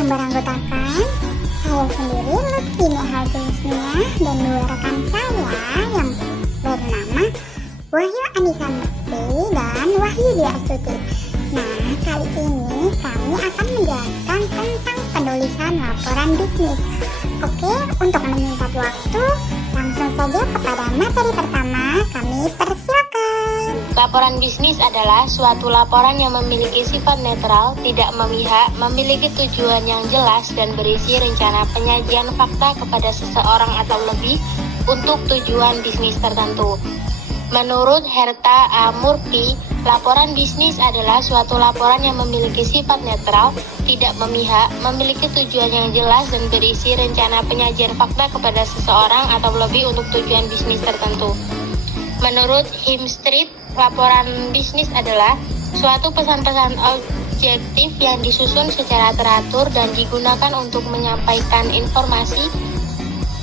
yang beranggotakan saya sendiri, Lutfi Nihaltulusnia, dan dua rekan saya yang bernama Wahyu Anissa Mukti dan Wahyu Dia Astuti. Nah, kali ini kami akan menjelaskan tentang penulisan laporan bisnis. Oke, untuk menyingkat waktu, langsung saja kepada materi pertama, kami persilakan. Laporan bisnis adalah suatu laporan yang memiliki sifat netral, tidak memihak, memiliki tujuan yang jelas, dan berisi rencana penyajian fakta kepada seseorang atau lebih untuk tujuan bisnis tertentu. Menurut Herta A. Murphy, laporan bisnis adalah suatu laporan yang memiliki sifat netral, tidak memihak, memiliki tujuan yang jelas, dan berisi rencana penyajian fakta kepada seseorang atau lebih untuk tujuan bisnis tertentu. Menurut Hemstreet, laporan bisnis adalah suatu pesan-pesan objektif yang disusun secara teratur dan digunakan untuk menyampaikan informasi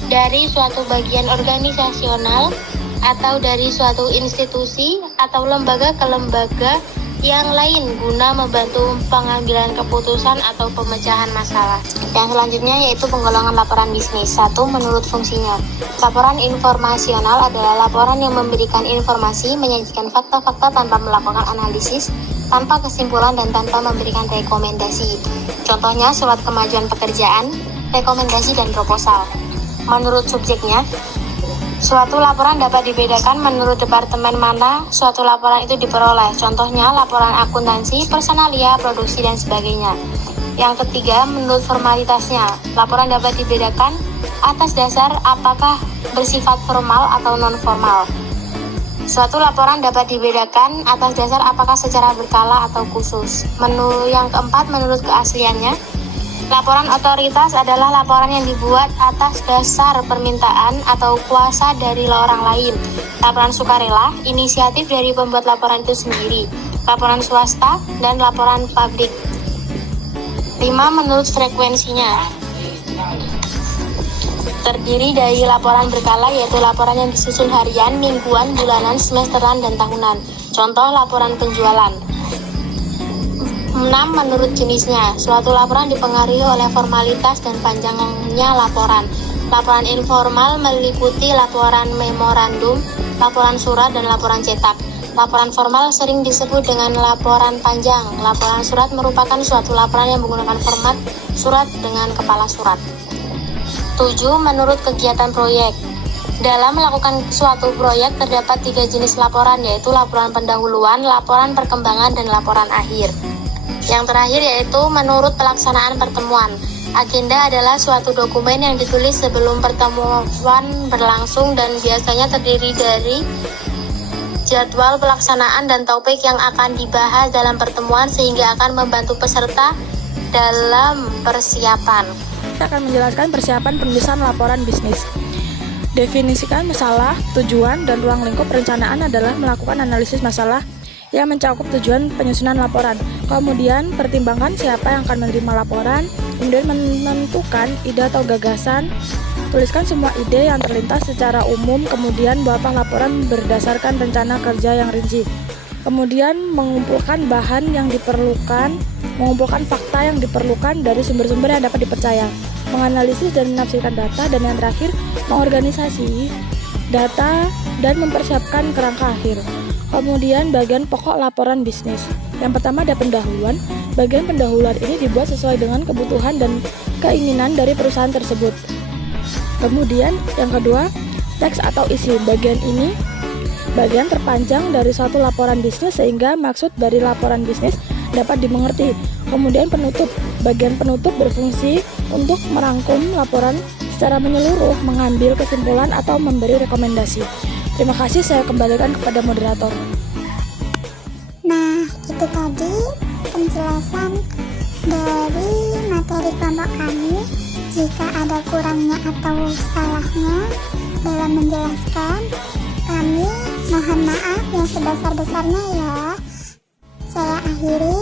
dari suatu bagian organisasional atau dari suatu institusi atau lembaga ke lembaga yang lain guna membantu pengambilan keputusan atau pemecahan masalah. Yang selanjutnya yaitu penggolongan laporan bisnis. 1. Menurut fungsinya. Laporan informasional adalah laporan yang memberikan informasi, menyajikan fakta-fakta tanpa melakukan analisis, tanpa kesimpulan, dan tanpa memberikan rekomendasi. Contohnya surat kemajuan pekerjaan, rekomendasi, dan proposal. Menurut subjeknya, suatu laporan dapat dibedakan menurut departemen mana suatu laporan itu diperoleh. Contohnya laporan akuntansi, personalia, produksi, dan sebagainya. Yang ketiga, menurut formalitasnya. Laporan dapat dibedakan atas dasar apakah bersifat formal atau non-formal. Suatu laporan dapat dibedakan atas dasar apakah secara berkala atau khusus. Yang keempat, menurut keasliannya. Laporan otoritas adalah laporan yang dibuat atas dasar permintaan atau kuasa dari orang lain. Laporan sukarela, inisiatif dari pembuat laporan itu sendiri. Laporan swasta, dan laporan publik. 5. Menurut frekuensinya. Terdiri dari laporan berkala, yaitu laporan yang disusun harian, mingguan, bulanan, semesteran, dan tahunan. Contoh laporan penjualan. 6. Menurut jenisnya, suatu laporan dipengaruhi oleh formalitas dan panjangnya laporan. Laporan informal meliputi laporan memorandum, laporan surat, dan laporan cetak. Laporan formal sering disebut dengan laporan panjang. Laporan surat merupakan suatu laporan yang menggunakan format surat dengan kepala surat. 7. Menurut kegiatan proyek. Dalam melakukan suatu proyek terdapat 3 jenis laporan, yaitu laporan pendahuluan, laporan perkembangan, dan laporan akhir. Yang terakhir yaitu menurut pelaksanaan pertemuan. Agenda adalah suatu dokumen yang ditulis sebelum pertemuan berlangsung dan biasanya terdiri dari jadwal pelaksanaan dan topik yang akan dibahas dalam pertemuan sehingga akan membantu peserta dalam persiapan. Kita akan menjelaskan persiapan penulisan laporan bisnis. Definisikan masalah, tujuan, dan ruang lingkup perencanaan adalah melakukan analisis masalah yang mencakup tujuan penyusunan laporan. Kemudian pertimbangkan siapa yang akan menerima laporan, kemudian menentukan ide atau gagasan. Tuliskan semua ide yang terlintas secara umum, kemudian buatlah laporan berdasarkan rencana kerja yang rinci. Kemudian mengumpulkan bahan yang diperlukan, mengumpulkan fakta yang diperlukan dari sumber-sumber yang dapat dipercaya, menganalisis dan menafsirkan data, dan yang terakhir mengorganisasi data dan mempersiapkan kerangka akhir. Kemudian bagian pokok laporan bisnis. Yang pertama ada pendahuluan. Bagian pendahuluan ini dibuat sesuai dengan kebutuhan dan keinginan dari perusahaan tersebut. Kemudian yang kedua, teks atau isi. Bagian ini bagian terpanjang dari suatu laporan bisnis sehingga maksud dari laporan bisnis dapat dimengerti. Kemudian penutup. Bagian penutup berfungsi untuk merangkum laporan secara menyeluruh, mengambil kesimpulan atau memberi rekomendasi. Terima kasih, saya kembalikan kepada moderator. Nah, itu tadi penjelasan dari materi kelompok kami. Jika ada kurangnya atau salahnya dalam menjelaskan, kami mohon maaf yang sebesar-besarnya ya. Saya akhiri.